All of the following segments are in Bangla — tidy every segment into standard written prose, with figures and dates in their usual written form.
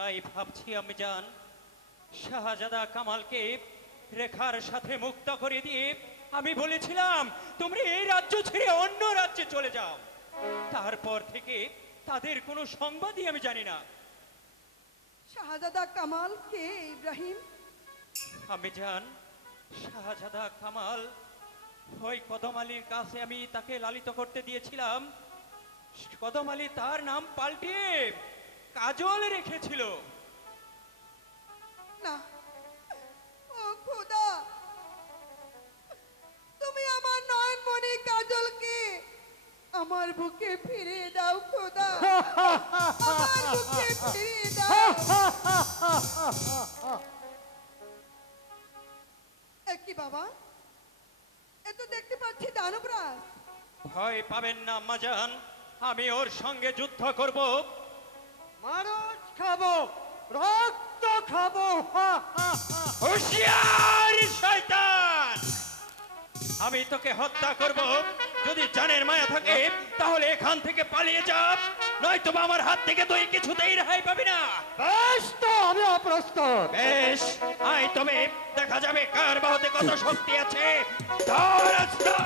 তাই ভাবছি আমি জান শাহজাদা কামালকে রেখার সাথে মুক্ত করে দিয়ে আমি বলেছিলাম তোমরা এই রাজ্য ছেড়ে অন্য রাজ্যে চলে যাও। তারপর থেকে তাদের কোনো সংবাদই আমি জানি না। শাহজাদা কামাল কে ইব্রাহিম? আমি জান শাহজাদা কামাল ওই কদম আলীর কাছে আমি তাকে লালিত করতে দিয়েছিলাম। কদম আলী তার নাম পাল্টে কাজল রেখেছিল। না, ও খোদা, তুমি আমার নয়নমণি কাজলকে আমার বুকে ফিরিয়ে দাও খোদা, আমার বুকে ফিরিয়ে দাও। কি বাবা, এ তো দেখতে পাচ্ছি দানবরাজ। ভয় পাবেন না আম্মাজান, আমি ওর সঙ্গে যুদ্ধ করব। মারজ খাবো, রক্ত খাবো। হুঁশিয়ার শয়তান, আমি তোকে হত্যা করব। যদি জানের মায়া থাকে তাহলে এখান থেকে পালিয়ে যা, নয়তো আমার হাত থেকে তুই কিছুতেই রেহাই পাবি না। বেশ, তো আমি অপ্রস্তুত। বেশ, আয় তবে দেখা যাবে কার বাহুতে কত শক্তি আছে। ধর আস্তা।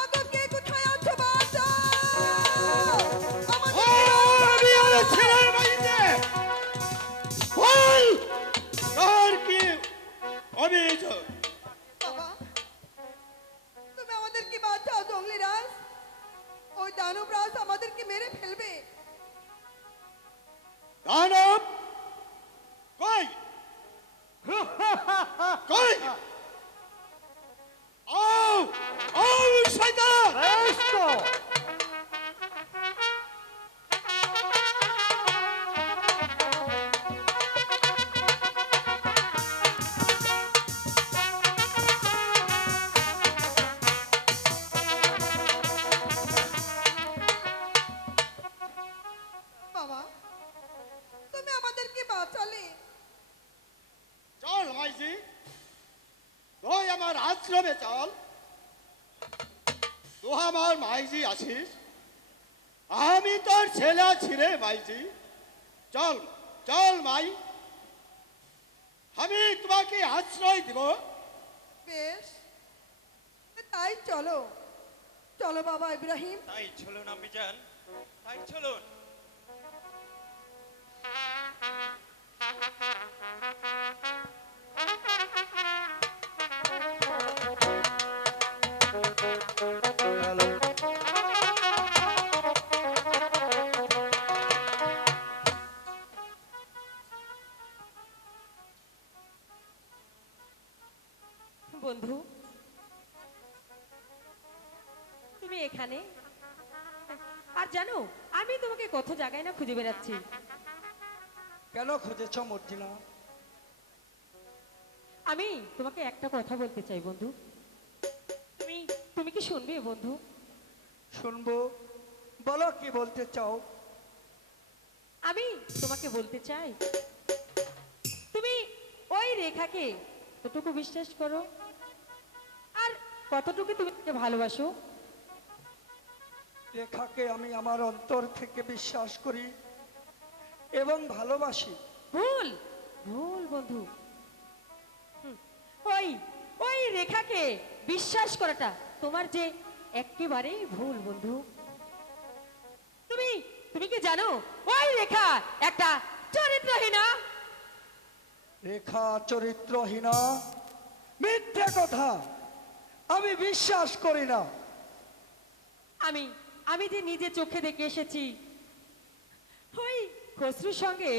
আগো কে কোথায় আছো বাঁচাও, ও, আমি আমার ছেলের বাড়িতে। বল, তোর কি অভিযোগ? বাবা, তুমি আমাদেরকে বাঁচাও। জঙ্গলিরাজ, ওই দানবরাজ আমাদেরকে মেরে ফেলবে। দানব কই? কই? আও, আও শয়তান! বেশ তো। বাবা, তুমি আমাদেরকে বাঁচালে। চল মাইজি, তুই আমার আশ্রমে চল। তুই আমার মাইজি আছিস, আমি তোর ছেলে ছিঁড়ে মাইজি। চল চল মাই, আমি তোমাকে আশ্রয় দিব। বেশ, তাই চলো। চলো বাবা ইব্রাহিম। তাই চলুন আম্মিজান, তাই চলুন। বন্ধু, তুমি এখানে? আর জানো আমি তোমাকে কত জায়গায় না খুঁজে বেড়াচ্ছি। কেন খুঁজেছ মর্জিনা? আমি তোমাকে একটা কথা বলতে চাই বন্ধু। তুমি তুমি কি শুনবে বন্ধু? শুনবো, বলো কি বলতে চাও। আমি তোমাকে বলতে চাই, তুমি ওই রেখাকে কতটুকু বিশ্বাস করো আর কতটুকু তুমি তাকে ভালোবাসো? রেখাকে আমি আমার অন্তর থেকে বিশ্বাস করি এবং ভালোবাসি। ভুল, ভুল বন্ধু। ওই ওই রেখাকে বিশ্বাস করাটা তোমার যে একেবারেই ভুল বন্ধু। তুমি তুমি কি জানো ওই রেখা একটা চরিত্রহীনা। রেখা চরিত্রহীনা? মিথ্যে কথা, আমি বিশ্বাস করি না। আমি আমি যে নিজে চোখে দেখে এসেছি, ওই খসরুর সঙ্গে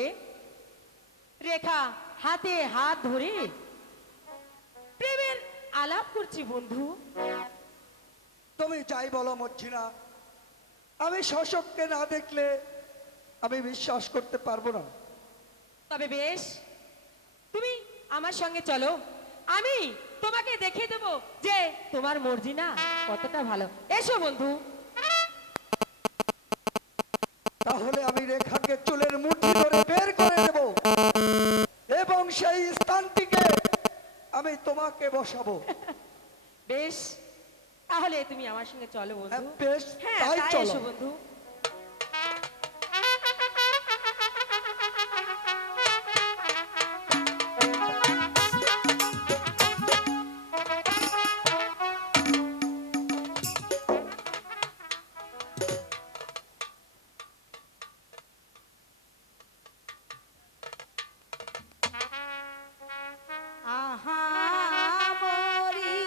রেখা হাতে হাত ধরে প্রেমের আলাপ করছি বন্ধু। তুমি যাই বলো মর্জিনা, আমি শশককে না দেখলে আমি বিশ্বাস করতে পারবো না। তবে বেশ, তুমি আমার সঙ্গে চলো, আমি তোমাকে দেখিয়ে দেবো যে তোমার মর্জিনা কতটা ভালো। এসো বন্ধু। তাহলে আমি রেখাকে চুলের মুঠি ধরে বের করে দেব এবং সেই স্থানটিকে আমি তোমাকে বসাবো। বেশ, তাহলে তুমি আমার সঙ্গে চলো হ্যাঁ, বন্ধু। বেশ, হ্যাঁ, তাই তাই চলো। এসো বন্ধু। আহা মরি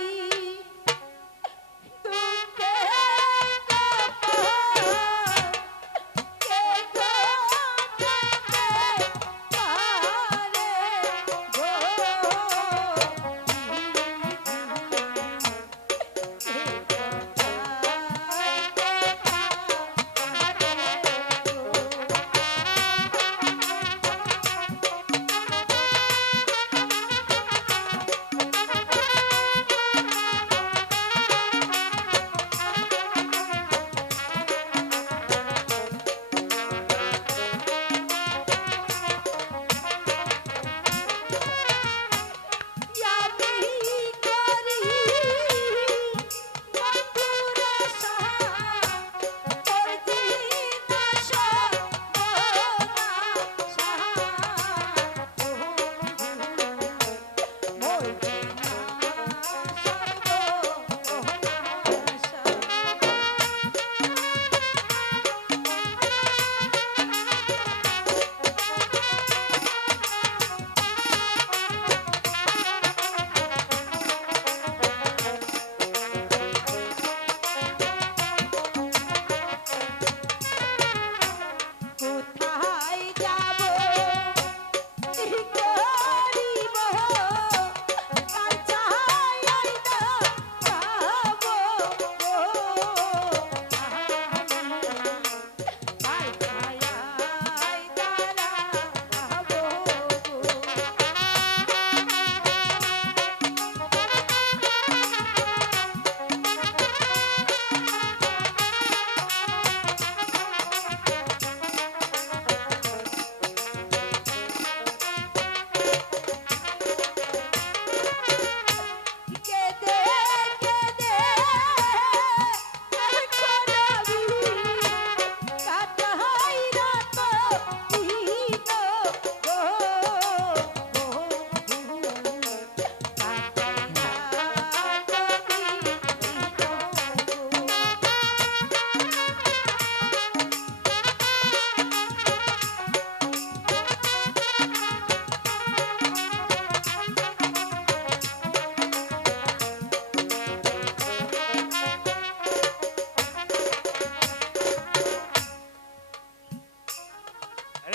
দুঃখে কে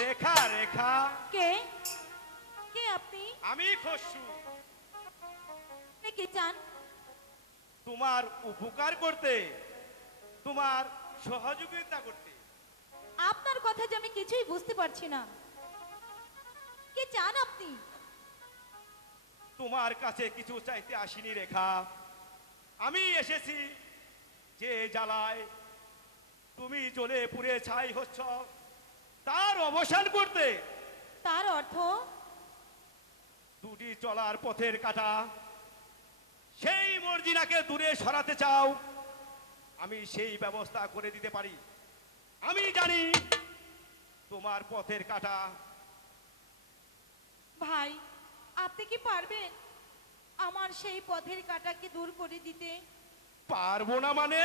রেখা রেখা, কে কে আপনি? আমি খসু। আপনি কি চান? তোমার উপকার করতে, তোমার সহযোগিতা করতে। আপনার কথা যে আমি কিছুই বুঝতে পারছি না। কি চান আপনি? তোমার কাছে কিছু চাইতে আসিনি রেখা, আমি এসেছি যে জ্বালায় তুমি জ্বলে পুড়ে ছাই হচ্ছ তার অবসান করতে। তার অর্থ? দুটি চলার পথের কাটা সেই মর্জিনাকে দূরে সরাতে চাও, আমি সেই ব্যবস্থা করে দিতে পারি। আমি জানি তোমার পথের কাটা। ভাই, আপনি কি পারবেন আমার সেই পথের কাঁটাকে দূর করে দিতে? পারবো না মানে?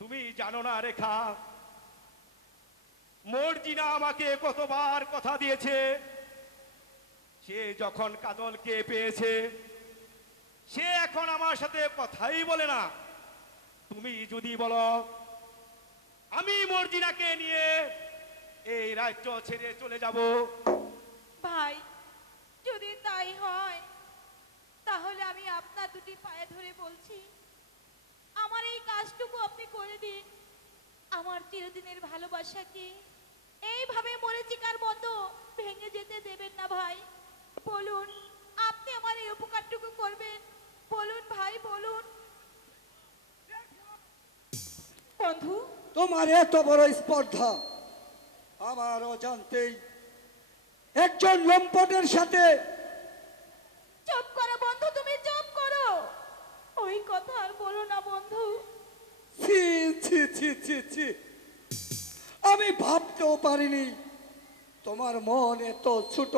তুমি জানো না রেখা, মর্জিনা আমাকে কতবার কথা দিয়েছে, সে যখন কাজলকে পেয়েছে সে এখন আমার সাথে কথাই বলে না। তুমি যদি বলো আমি মর্জিনাকে নিয়ে এই রাজ্য ছেড়ে চলে যাব, ভাই, যদি তাই হয় তাহলে আমি আপনার দুটি পায়ে ধরে বলছি, আমার এই কাজটুকু আপনি করে দিন। আমার চিরদিনের ভালোবাসাকে এইভাবে মরীচিকার মতো ভেঙে যেতে দেবেন না ভাই। বলুন, আপনি আমার এই উপকারটুকু করবেন? বলুন ভাই, বলুন। বন্ধু, তোমার এত বড় স্পর্ধা আমারও জানতেই একজন লম্পটের সাথে। চুপ করো বন্ধু, তুমি চুপ করো। ওই কথা আর বলো না বন্ধু। ছি ছি ছি ছি ছি, আমি ভাবতেও পারিনি তোমার মন এত ছোট,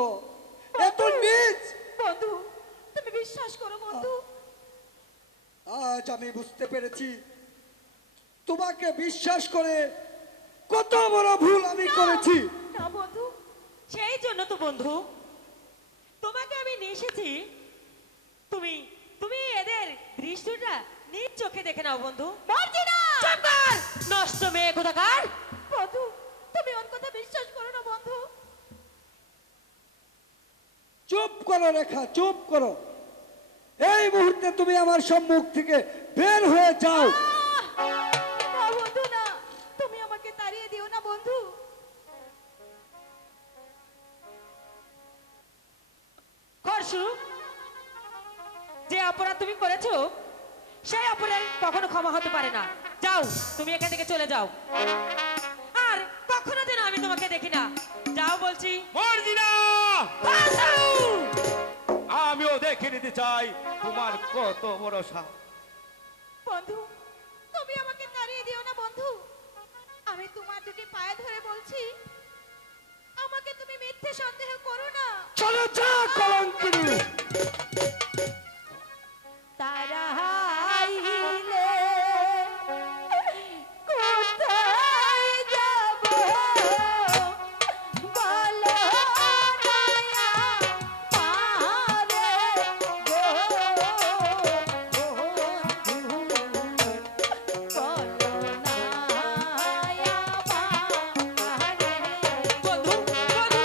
এত নিচ। বন্ধু তুমি বিশ্বাস করো বন্ধু। আজ আমি বুঝতে পেরেছি তোমাকে বিশ্বাস করে কত বড় ভুল আমি করেছি। না বন্ধু, সেই জন্য তো বন্ধু তোমাকে আমি নিয়ে এসেছি। তুমি তুমি এদের দৃশ্যটা নিজ চোখে দেখে নাও বন্ধু। মর্জিনা! চুপ কর, নষ্ট মেয়ে কোথাকার। বন্ধু তুমি ওর কথা বিশ্বাস করো না বন্ধু। চুপ করো রেখা, চুপ করো। এই মুহূর্তে তুমি আমার সম্মুখ থেকে বের হয়ে যাও। না বন্ধু না, তুমি আমাকে তাড়িয়ে দিও না বন্ধু। খরসু, যে অপরাধ তুমি করেছো সেই অপরাধ কখনো ক্ষমা হতে পারে না। যাও, তুমি এখান থেকে চলে যাও, আর কখনো যেন আমি তোমাকে দেখি না। যাও বলছি। মর্জিনা, খরসু! আমিও দেখে নিতে চাই তোমার কত বড় সাহস। বন্ধু তুমি আমাকে তাড়িয়ে দিও না বন্ধু। আমি তোমার দুটি পায়ে ধরে বলছি, আমাকে তুমি মিথ্যে সন্দেহ করো না। চলো যা কলঙ্কিনী। তারা আইলে কোথায় যাব বলো না আমারে গো, বলো না আমারে। বন্ধু, বন্ধু,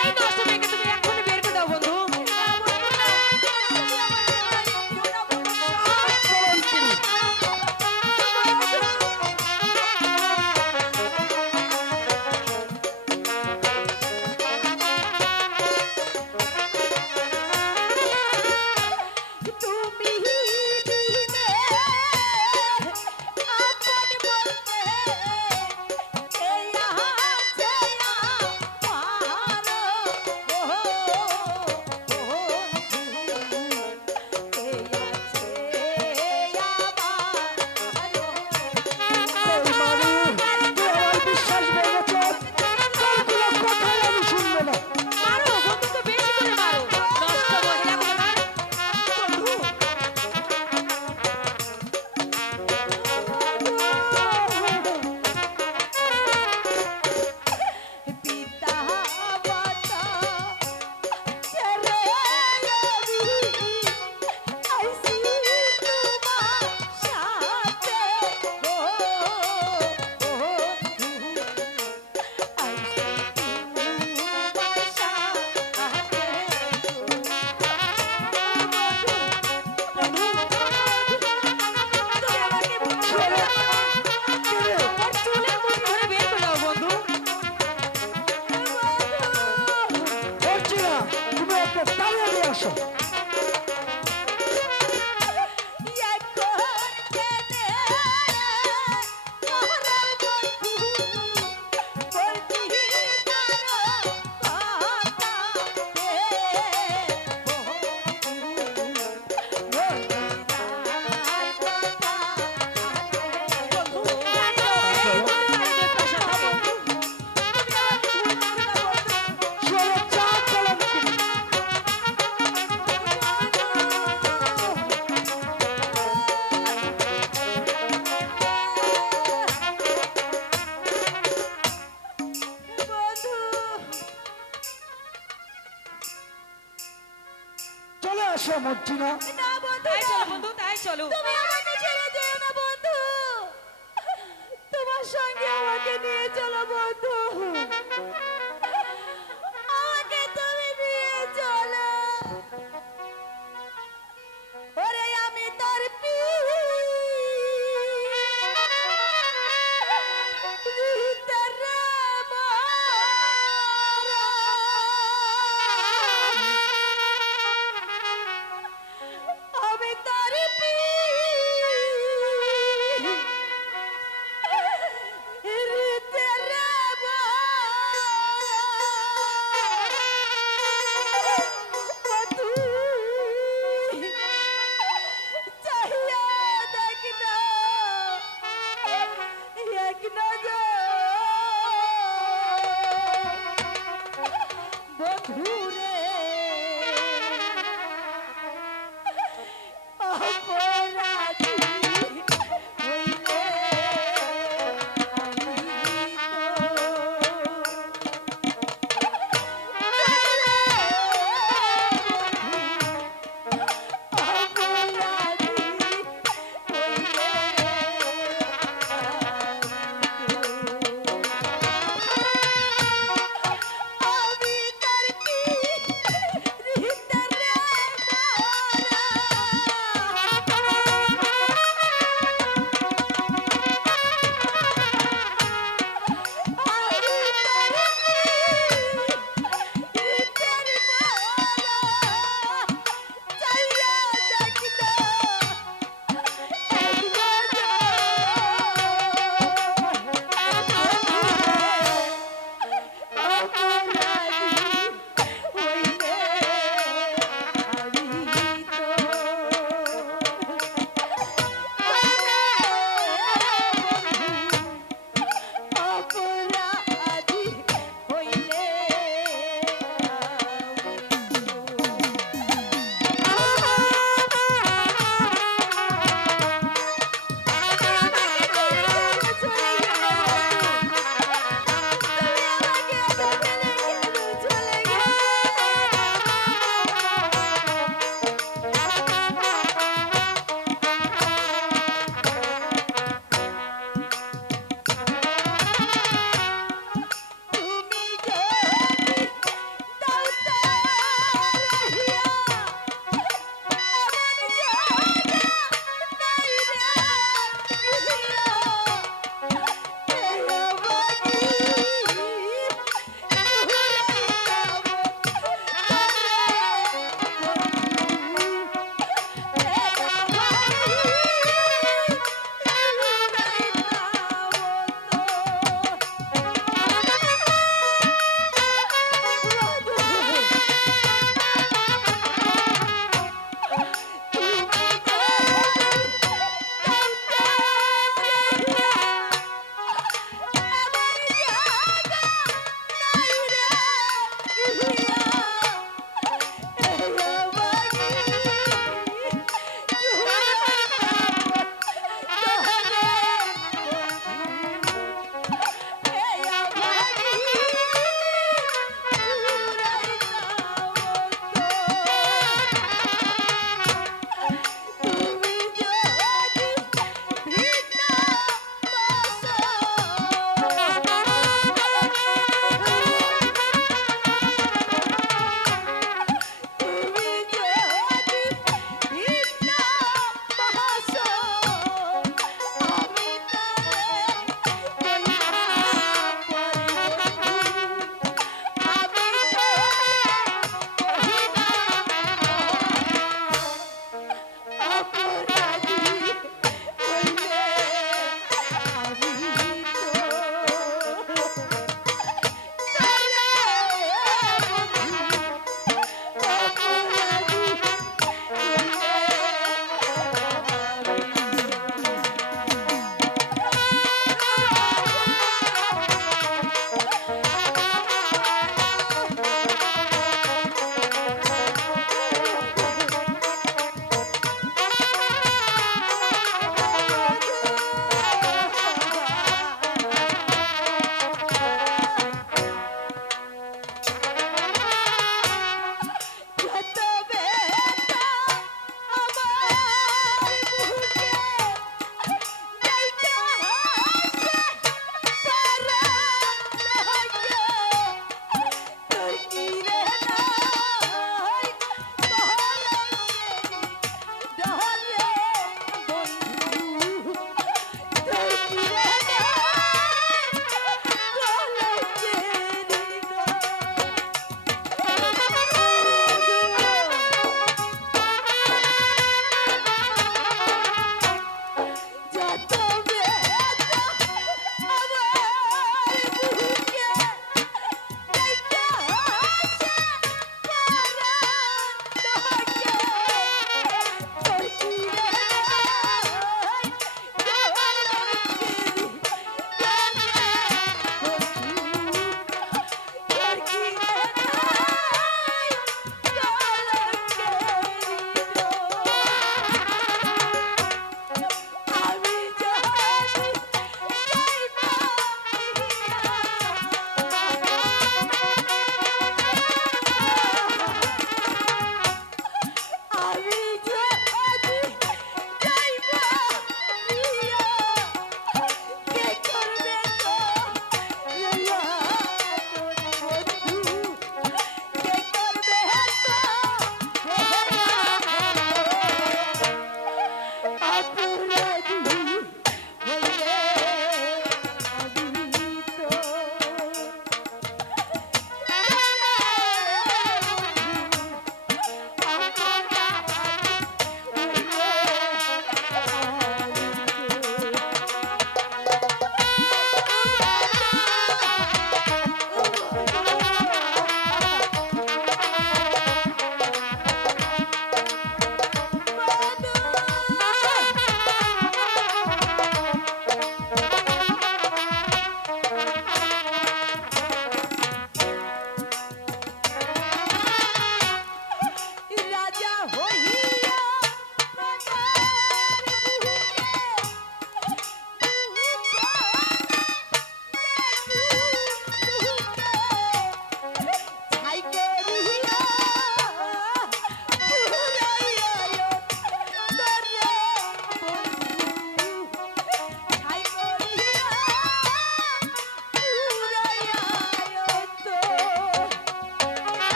এই নষ্ট মেয়েকে তুমি এক্ষুনি বের করে দাও বন্ধু। তুমি দিলে আপন বলতে এই আছে আমার ও এই আছে বিশ্বাস ভেঙেছে, তোর কোনো কথাই আমি শুনবো না। মারো বন্ধু, তো বেশি করে মারো, নষ্ট মহিলা কোথাকার। বন্ধু, পিতা মাতা ছেড়ে আমি আইছি তোমার সাথে গো, আইছি তোমার সাথে তুমি আমাকে বুঝো না। ওর চুলের মুঠি ধরে বের করে দাও বন্ধু। অর্চনা, তুমি একটা তাড়িয়ে নিয়ে আসো। চলো যা কলঙ্কিনী। চলে আসো মর্জিনা। তাই চলো বন্ধু, তাই চলো। তুমি আমাকে ছেড়ে যেও না বন্ধু, তোমার সঙ্গে আমাকে নিয়ে চলো বন্ধু, আমাকে তুমি নিয়ে চলো। ওরে আমি তোর ভিতরে আমি তোর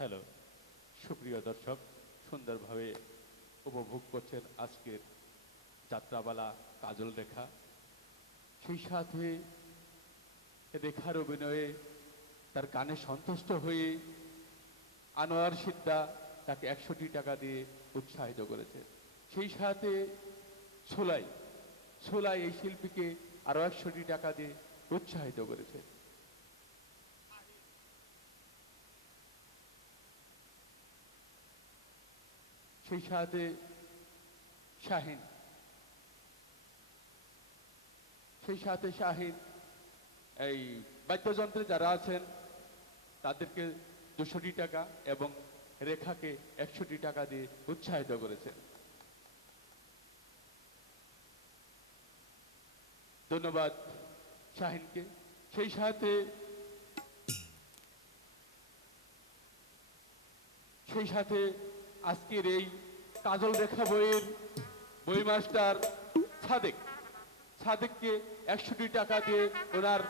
হ্যালো সুপ্রিয় দর্শক, সুন্দরভাবে উপভোগ করছেন আজকের যাত্রাপালা কাজল রেখা। সেই সাথে রেখার অভিনয়ে তার গানে সন্তুষ্ট হয়ে আনোয়ার সিদ্দা তাকে 100টি টাকা দিয়ে উৎসাহিত করেছে। সেই সাথে ছোলাই ছোলাই এই শিল্পীকে আরো 100টি টাকা দিয়ে উৎসাহিত করেছে। সেই সাথে শাহিন এই বাদ্যযন্ত্রে যারা আছেন তাদেরকে 200টি টাকা এবং রেখাকে 100টি টাকা দিয়ে উৎসাহিত করেছেন। ধন্যবাদ শাহিনকে। সেই সাথে আজকের এই কাজল রেখা বইয়ের বই মাস্টার সাদেককে 100টি টাকা দিয়ে, ওনার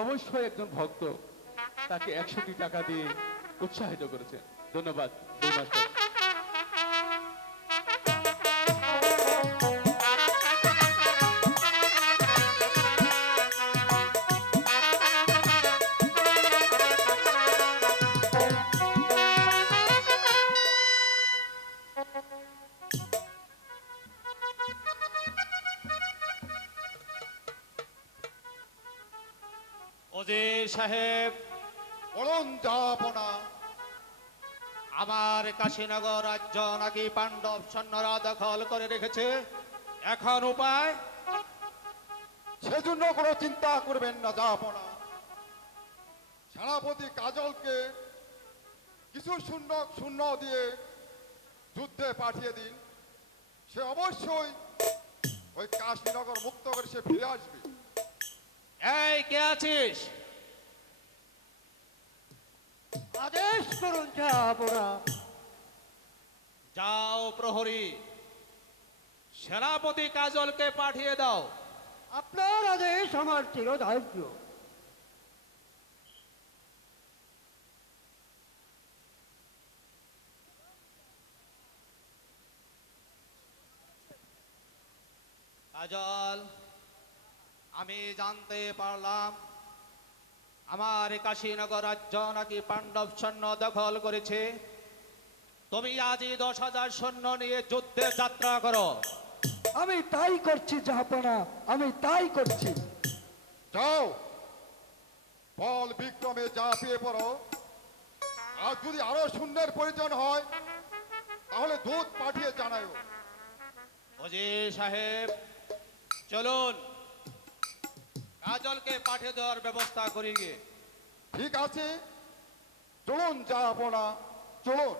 অবশ্যই একজন ভক্ত, তাকে 100টি টাকা দিয়ে উৎসাহিত করেছে। ধন্যবাদ বই মাস্টার। ওজির সাহেব, বলুন যাপনা। আমার কাশীনগর রাজ্য নাকি পাণ্ডব সৈন্যরা দখল করে রেখেছে, এখন উপায়? সেজন্য কোনো চিন্তা করবেন না যাপনা। সেনাপতি কাজলকে কিছু শূন্য দিয়ে যুদ্ধে পাঠিয়ে দিন। সে অবশ্যই ওই কাশীনগর মুক্ত করে সে ফিরে আসবে। এই কে আছিস? আদেশ করুন যাবনা। যাও প্রহরী, সেনাপতি কাজলকে পাঠিয়ে দাও। আপনার আদেশ আমার চিরদাহ্য। কাজল, আমি জানতে পারলাম আমার কাশীনগর রাজ্য নাকি পাণ্ডব সৈন্য দখল করেছে। তুমি আজই 10,000 সৈন্য নিয়ে যুদ্ধে যাত্রা করো। আমি তাই করছি জাহাপনা, আমি তাই করছি। যাও, বল বিক্রমে ঝাঁপিয়ে পড়ো। আর যদি আরো শূন্যের প্রয়োজন হয় তাহলে দূত পাঠিয়ে জানাও। ওজির সাহেব, চলুন কাজলকে পাঠিয়ে দেওয়ার ব্যবস্থা করি গিয়ে। ঠিক আছে, চলুন যাপনা, চলুন।